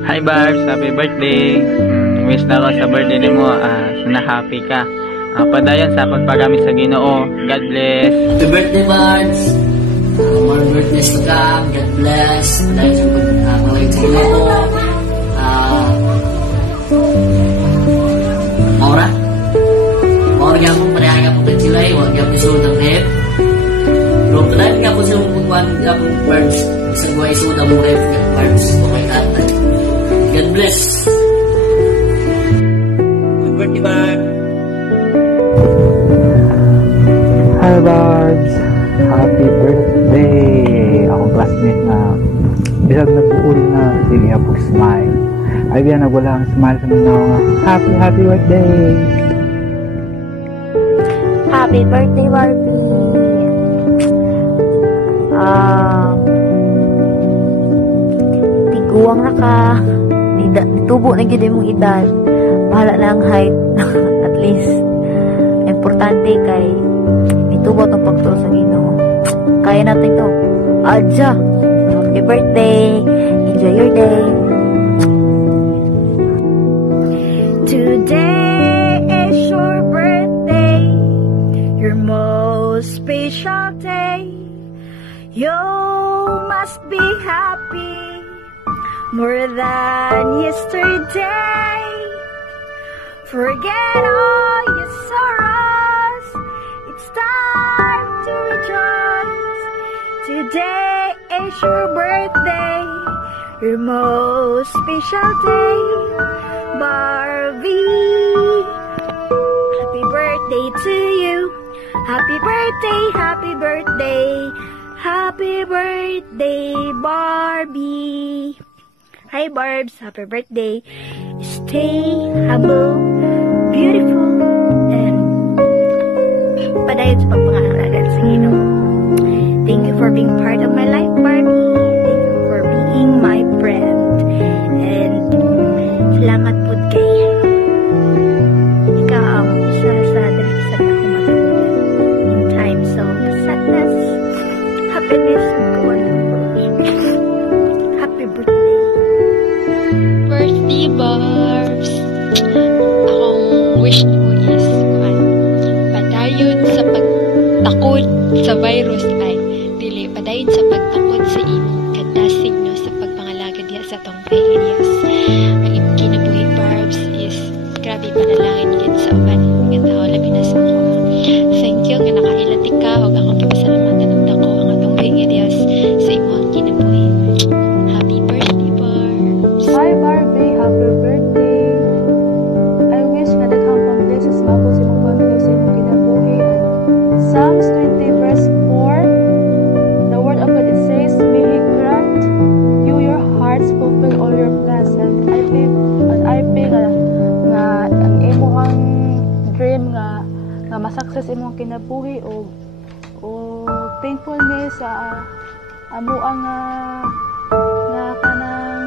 Hi Barbs, happy birthday. Wish na ako sa birthday mo, sana happy ka. Padayon sa pagpagamit sa Ginoo. God bless. Happy birthday Barbs. More birthdays to come. God bless. Dahil sa pagpagamit sa Ginoo. Maura niya akong pareha akong kagsilay. Huwag niya akong isunod ng rep. Pero padayon niya akong sinukukuhan akong Barbs. Sa buhay isunod ang rep. Barbs, okay tatay. God bless. Happy birthday Barbs. Hi Barbs! Happy birthday! Akong classmate na bisag nag-uul na sige ako smile. Ay biya nagwala ang smile sa mga happy birthday! Happy birthday Barbie! Tiguang na ka. Tubo na gid mong edad. Bahala na ang height. At least importante kay itubo itong pagturo sa Ginoo. Kaya natin ito. Adja! Happy birthday! Enjoy your day! Today is your birthday, your most special day. You must be happy more than yesterday. Forget all your sorrows. It's time to rejoice. Today is your birthday, your most special day, Barbie. Happy birthday to you. Happy birthday, happy birthday, happy birthday, Barbie. Hi Barbs, happy birthday. Stay humble, beautiful, and padayon sa pagpangangalaga sa Ginoo. Thank you for being part of my life, Barbie. Thank you for being my friend. And salamat po kay ikaw ang usa sa dalisad ako matulog in times of sadness, happiness, and wonderful. Happy birthday. Birthday Barbs. Akong wish mo is padayon sa pagtakod sa virus ay dili padayon sa pagtakod sa imong kadasig no sa pagpangalaga diha sa tong areas. Ang imong kinabuhi Barbs is grabe panalangin gid sa uban nga tao labi na sa ako. Thank you nga nakailati ka ug akong gipasalamatan og dako ang atong areas sa imong kinabuhi. Happy birthday Barbs. Hi Barbie, happy birthday. I wish nga daghang pang blessings mako sa imong pamilya sa imong kinabuhi. Psalms 20 verse 4, the word of God it says, may He grant you your hearts fulfill all your plans. And I pray nga ang imong dream nga ma-success imong kinabuhi o thankfulness sa amuang nga kanang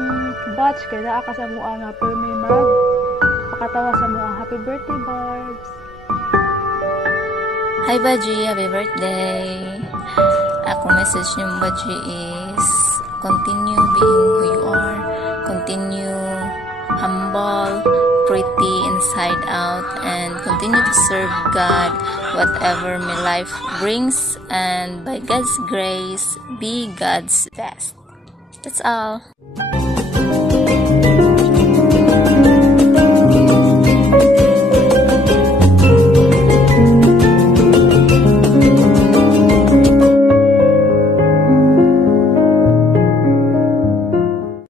batch kay naa ka sa amuang nga pero may pakatawa sa amuang. Happy birthday Barbs. Hi Baji, happy birthday. Ako message niyo Baji is continue being who you are, continue humble, pretty inside out, and continue to serve God whatever my life brings, and by God's grace be God's best. That's all.